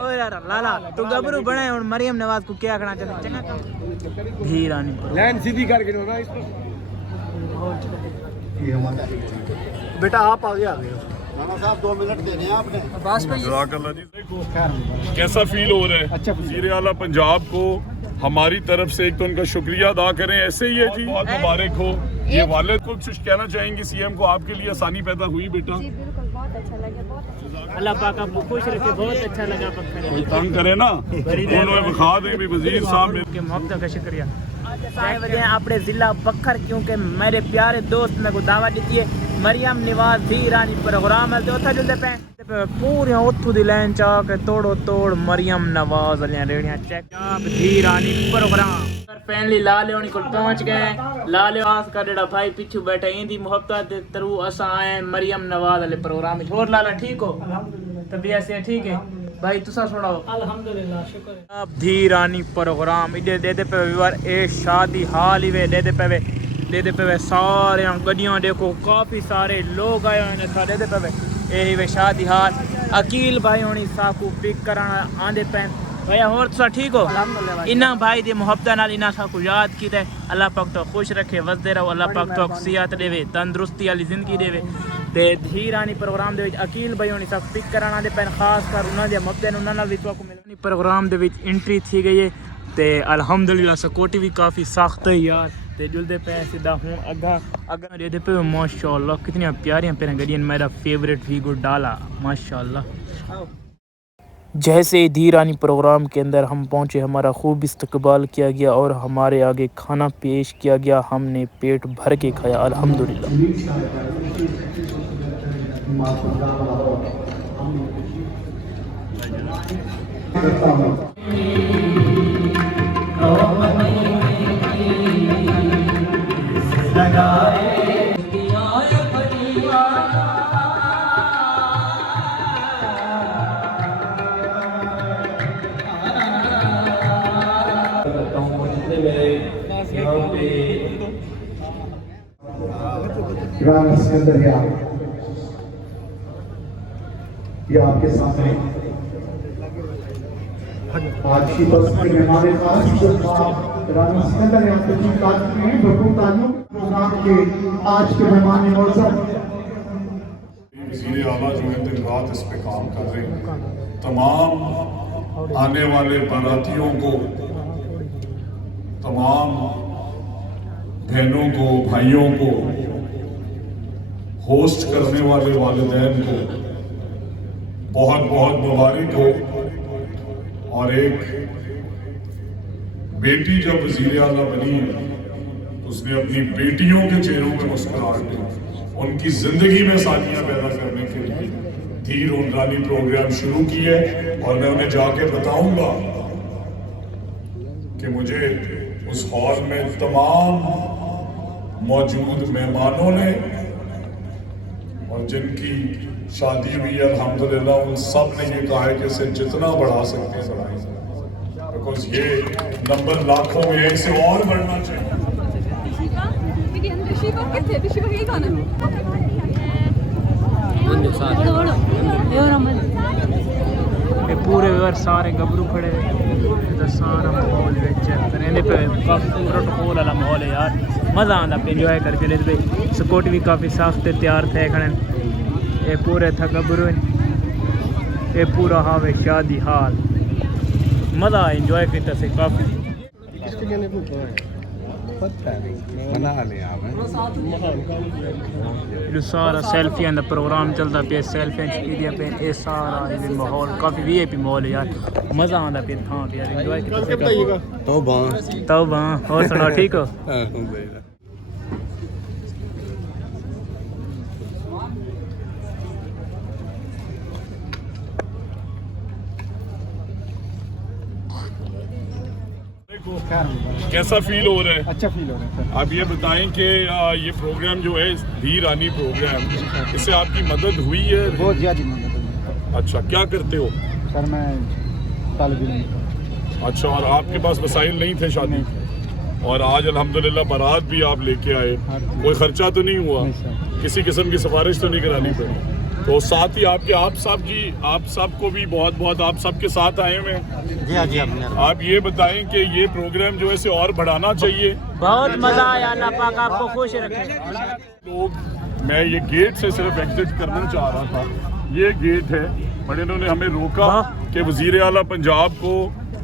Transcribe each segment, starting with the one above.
ओ यार लाला तू गबरू बने और मरियम नवाज को क्या कहना चाहते चंगा काम धीर आनी लाइन सीधी करके ना इस पर बेटा आप आगे आ गए राणा साहब 2 मिनट देने हैं आपने बस पे जज़ाकल्लाह जी। कैसा फील हो रहा है? अच्छा वज़ीर आला पंजाब को हमारी तरफ से एक तो उनका शुक्रिया अदा करें, ऐसे ही है जी, बहुत मुबारक हो। ये वालिद को कुछ कहना चाहेंगे सीएम को, आपके लिए आसानी पैदा हुई बेटा? जी बिल्कुल, बहुत अच्छा लगा, बहुत अच्छा। अल्लाह पाक आपको खुश रखे, बहुत अच्छा लगा पक्का कोई तंग करे ना दोनों बखा दे भी वजीर साहब के मोहब्बत का शुक्रिया। आए वजह अपने जिला बखर क्योंकि मेरे प्यारे दोस्त मेरे को दावत दी है मरियम नवाज धीरानी प्रोग्राम है तो उथा जुलदे पे पूरे उथू दी लाइन चा के तोड़ो तोड़ मरियम नवाज वाली रेड़ियां चेक आप धीरानी प्रोग्राम फैमिली लाले होनी को पहुंच गए। लाले आस का जेड़ा भाई पीछे बैठा इंदी मोहब्बत दे तरु असा आए मरियम नवाज वाले प्रोग्राम में। और लाला ठीक हो? तबीयत से ठीक है भाई? तुसा सुनाओ? अल्हम्दुलिल्लाह शुक्र है। आप धीरानी प्रोग्राम इधर दे दे पे विवार ए शादी हाल ही वे दे दे पे सारे गड्डियां देखो काफी सारे लोग आए हैं दे दे पे यही वे शादी हाल अकील भाई होनी साकू पिक कराना आंदे पे भैया। और तुसा ठीक हो? इना भाई दी मोहब्बत नाल इना साकू याद कीता। अल्लाह पाक तो खुश रखे, वसदे रहो, अल्लाह पाक तो सेहत देवे, तंदुरुस्ती वाली जिंदगी देवे। ते धीरानी प्रोग्राम दे विच अकील भाई होनी साकू पिक कराना दे पे खास कर उन्हां दे मोहब्बत उन्हां नाल भी तो मिलनी प्रोग्राम दे विच एंट्री थी गई है ते अल्हम्दुलिल्लाह सिक्योरिटी भी काफी सख्त है यार। ते जुलदे पे सीधा हूँ अगा दे पे माशाल्लाह कितनी प्यारियां प्यारियां गड्डियां। मेरा फेवरेट वीगो डाला माशाल्लाह। जैसे धीरानी प्रोग्राम के अंदर हम पहुंचे हमारा खूब इस्तकबाल किया गया और हमारे आगे खाना पेश किया गया। हमने पेट भर के खाया अल्हम्दुलिल्लाह। राणा सिकंदर ये आपके सामने आज की बस के मेहमान खास राणा सिकंदर प्रोग्राम के आज के मेहमान मौजूद वज़ीर आला जो है दिन रात इस पे काम कर रहे हैं। तमाम आने वाले बारातियों को, तमाम बहनों को, भाइयों को, होस्ट करने वाले वालिदैन को बहुत बहुत मुबारक हो। और एक बेटी जब वज़ीर आला बनी उसने अपनी बेटियों के चेहरों पर मुस्कुराहट दी, उनकी जिंदगी में सानियां पैदा करने के लिए धीर उमरानी प्रोग्राम शुरू की है। और मैं उन्हें जाके बताऊंगा कि मुझे उस हॉल में तमाम मौजूद मेहमानों ने और जिनकी शादी हुई है अल्हम्दुलिल्लाह उन सब ने ये कहा है कि इसे जितना बढ़ा सकते हैं बढ़ाएं, बिकॉज ये नंबर लाखों में इसे और बढ़ना चाहिए। पूरे सारे गबरू खड़े सारा माहौल प्रोटोकॉल वाला माहौल है यार। मज़ा आता पे इंजॉय करके ले सिक्योरिटी भी काफ़ी सख्त तैयार थे खड़े। ये पूरे था गबरू ये पूरा हावे शादी हाल मज़ा इंजॉय किया से काफ़ी। सारा सेल्फियां का प्रोग्राम चलता पे, सेल्फियां खिचदियां पे, ये सारा माहौल काफ़ी VIP माहौल है यार। मज़ा आता पे हाँ यार इंजॉय किया। तौबा और सुनाओ ठीक हो? कैसा फील हो रहा है? अच्छा फील हो रहा है। आप ये बताएं कि ये प्रोग्राम जो है धीरानी प्रोग्राम, इससे आपकी मदद हुई है? बहुत ज़्यादा मदद हुई। अच्छा, क्या करते हो सर? मैं तालिब इल्म। अच्छा, और आपके पास वसाइल नहीं थे शादी? और आज अल्हम्दुलिल्लाह बारात भी आप लेके आए, कोई खर्चा तो नहीं हुआ? किसी किस्म की सिफारिश तो नहीं करानी पड़ी? तो साथ ही आपके आप सबको भी बहुत बहुत आप सबके साथ आए हुए हैं। जी हाँ जी हाँ। आप ये बताएं कि ये प्रोग्राम जो है इसे और बढ़ाना चाहिए। बहुत मजा आया, अल्लाह पाक आपको खुश रखे। लोग, मैं ये गेट से सिर्फ एग्जिट करना चाह रहा था, ये गेट है बट इन्होंने हमें रोका कि वजीर आला पंजाब को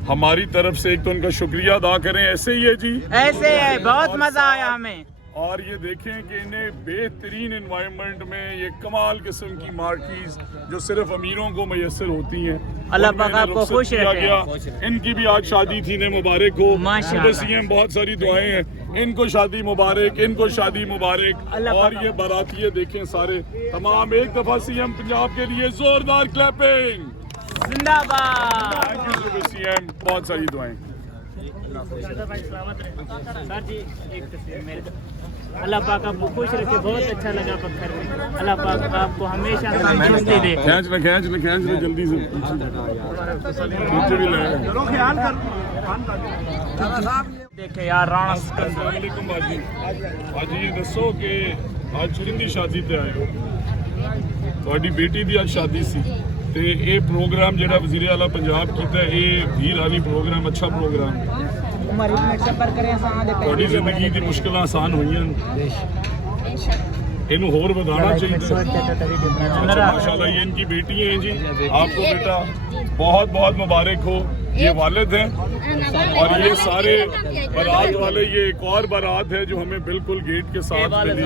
हमारी तरफ से एक तो उनका शुक्रिया अदा करें। ऐसे ही है जी, ऐसे है, बहुत मजा आया हमें। और ये देखें कि इन्हें बेहतरीन एनवायरनमेंट में ये कमाल किस्म की मार्कीज जो सिर्फ अमीरों को मैसर होती हैं, अल्लाह पाक आपको खुश रखे। इनकी भी आज शादी थी, ने मुबारक हो। माशाअल्लाह। सीएम बहुत सारी दुआएं हैं, इनको शादी मुबारक, इनको शादी मुबारक। और ये बाराती देखें सारे तमाम, एक दफा सीएम पंजाब के लिए जोरदार क्लैपिंग। जिंदाबाद। सीएम बहुत सारी दुआएं। अल्लाह पाक आपको खुश रखे, बहुत अच्छा लगा पत्थर में। अल्लाह पाक आपको हमेशा तंदुरुस्ती दे। खींच ले जल्दी से, पीछे भी ले। देखे यार राणा अस्सलाम वालेकुम बाजी। आज ये दसो कि आज किंदी शादी ते आए हो? ਤੁਹਾਡੀ बेटी दी आज शादी सी ते ये प्रोग्राम जेड़ा वजीर आला पंजाब कीता है, ये भीड़ वाली प्रोग्राम अच्छा प्रोग्राम। ਤੁਹਾਡੀ ਜ਼ਿੰਦਗੀ ਦੀ ਮੁਸ਼ਕਲਾਂ ਆਸਾਨ ਹੋਈਆਂ ਇਹਨੂੰ ਹੋਰ ਵਧਾਉਣਾ ਚਾਹੀਦਾ। माशाल्लाह ये इनकी बेटी है जी, आपको बेटा बहुत बहुत मुबारक हो। ये वालिद हैं और ये सारे बारात वाले, ये एक और बारात है जो हमें बिल्कुल गेट के साथ मिली।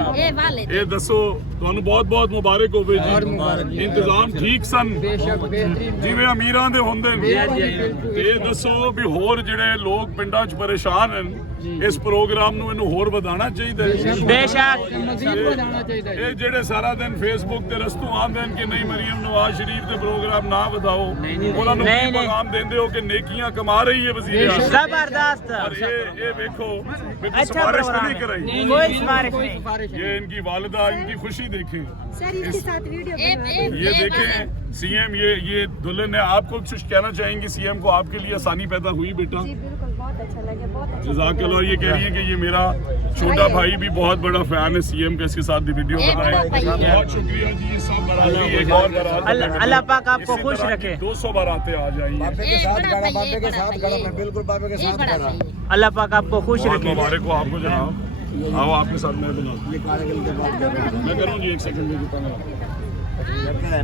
ये दसो ਤੁਹਾਨੂੰ ਬਹੁਤ ਬਹੁਤ ਮੁਬਾਰਕ ਹੋਵੇ ਜੀ। ਇੰਤਜ਼ਾਮ ਠੀਕ ਸਨ ਜਿਵੇਂ ਅਮੀਰਾਂ ਦੇ ਹੁੰਦੇ ਨੇ। ਤੇ ਇਹ ਦੱਸੋ ਵੀ ਹੋਰ ਜਿਹੜੇ ਲੋਕ ਪਿੰਡਾਂ 'ਚ ਪਰੇਸ਼ਾਨ ਹਨ, ਇਸ ਪ੍ਰੋਗਰਾਮ ਨੂੰ ਇਹਨੂੰ ਹੋਰ ਵਧਾਉਣਾ ਚਾਹੀਦਾ ਹੈ। बेशक ਇਹ ਜਿਹੜੇ ਸਾਰਾ ਦਿਨ ਫੇਸਬੁੱਕ ਤੇ ਰਸਤੋਂ ਆਉਂਦੇ ਨੇ ਕਿ ਨਹੀਂ ਮਰੀਮ ਨਵਾਜ਼ ਸ਼ਰੀਫ ਦੇ ਪ੍ਰੋਗਰਾਮ ਨਾ ਵਧਾਓ, ਉਹਨਾਂ ਨੂੰ ਕੀ ਪੈਗਾਮ ਦਿੰਦੇ ਹੋ ਕਿ नेकियां कमा रही है वज़ीर आज़म। जबरदस्त। और ये देखो अच्छा सिफारिश प्रोग्राम नहीं कराई, कोई सिफारिश नहीं। ये इनकी वालिदा, इनकी खुशी देखें। सर इसके साथ वीडियो ये देखें सीएम, ये दुल्हन है। आपको कुछ कहना चाहेंगे सीएम को? आपके लिए आसानी पैदा हुई बेटा? जी बिल्कुल, बहुत अच्छा लगे, बहुत अच्छा। जज़ाकल्लाह। ये कह रही है कि ये मेरा छोटा भाई भी बहुत बड़ा फैन है सीएम का, इसके साथ भी वीडियो बनाए। बहुत शुक्रिया जी। ये सब बाराती एक और बारात, अल्लाह पाक आपको खुश रखे। 200 बारातें आ जाएंगी। बाबे के साथ खड़ा, बाबे के साथ खड़ा, मैं बिल्कुल बाबे के साथ खड़ा। अल्लाह पाक आपको खुश बहुत रखे। मुबारक हो आपको जनाब। आओ आपके साथ मैं बना, मैं करूँ जी। एक सेकंड में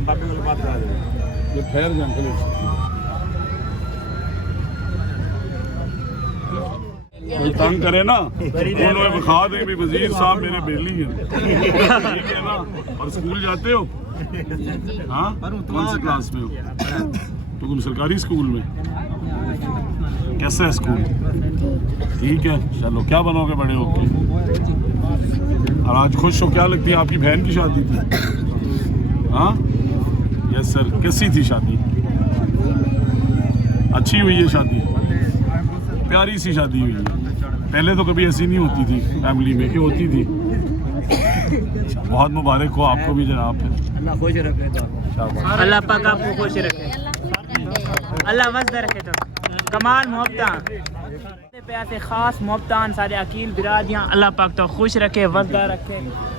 बाबे को बात करा दे। ये ठहर जाए अंकल। कोई तंग करे ना, उन्होंने दिखा दे भी वजीर साहब मेरे बेली हैं। ठीक है ना? और स्कूल जाते हो? हाँ, कौन सी क्लास में हो? तुम सरकारी स्कूल में? कैसा है स्कूल? ठीक है, चलो। क्या बनोगे बड़े होके? और आज खुश हो? क्या लगती है आपकी बहन की शादी थी? हाँ यस सर। कैसी थी शादी? अच्छी हुई है शादी, प्यारी सी शादी हुई है। पहले तो कभी ऐसी नहीं होती थी फैमिली में, क्यों होती थी? बहुत मुबारक हो आपको भी जनाब। अल्लाह खुश रखे, अल्लाह पाक आपको खुश रखे, अल्लाह वज़द रखे। तो कमाल मोहब्बत पे खास मोहब्बतान सारे अकील बिरादियां, अल्लाह पाक तो खुश रखे, वज़द रखे।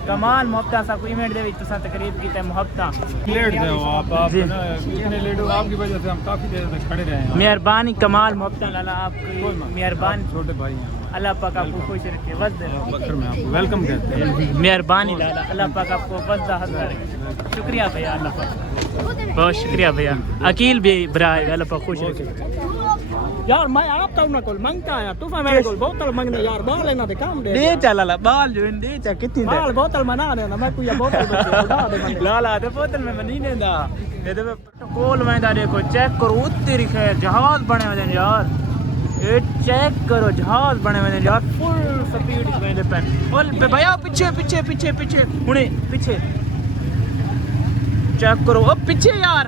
कमाल मोहब्बत सा कोई इवेंट दे विच तुसा तकरीब कीते मोहब्बत लेट गए हो आप इतने लेट हो, आपकी वजह से हम काफी देर तक खड़े रहे हैं। मेहरबानी, कमाल मोहब्बत लाला आपकी मेहरबानी। छोटे भाई हैं, अल्लाह पाक आपको खुश रखे, वज़द बकर में आपको वेलकम कहते हैं। मेहरबानी लाला, अल्लाह पाक आपको वज़द हज़र रखे। शुक्रिया भैया, अल्लाह पाक बहुत शुक्रिया भैया। अकील भी भरा है, अल्लाह पाक खुश रखे। यार मैं आप तो ना कोल मंगता है, तू मेरे कोल बोतल मंगने यार, बाल लेना दे काम दे चल लाला, बाल जो दे चा कितनी दे बाल बोतल मना देना, मैं कोई बोतल बचा दे मंगे लाला दे बोतल में नहीं देंदा। ये तो प्रोटोकॉल में दा देखो, चेक करो उत्तरी खैर जहाज बने हुए हैं यार। ये चेक करो, जहाज बने हुए हैं यार, फुल स्पीड में दे पेन। और भैया पीछे पीछे पीछे पीछे हुने पीछे चेक करो, अब पीछे यार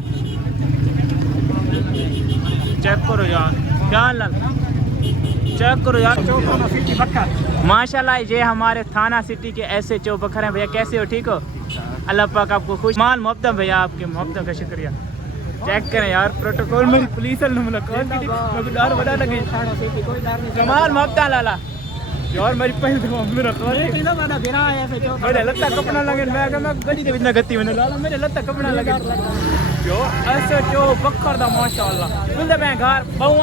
चेक करो यार, क्या लाल चेक करो यार। माशाल्लाह ये हमारे थाना सिटी के ऐसे चौबखर हैं। भैया कैसे हो? ठीक हो? अल्लाह पाक आपको खुश माल मोहब्बत भैया, आपके मोहब्बत का शुक्रिया। चेक करें यार प्रोटोकॉल में पुलिस मुलाकात की डर बड़ा लगे। कमाल मोहब्बत लाला, यार मेरी पहली दफा मेरा एक ही दफा ना बिना आया से चौथा मेरे लत्ता कपड़ा लगे मैं गली दे विच ना गत्ती मैंने लाला मेरे लत्ता कपड़ा लगे जो ऐसे जो बकर दा माशाअल्लाह चलदे मैं घर बहु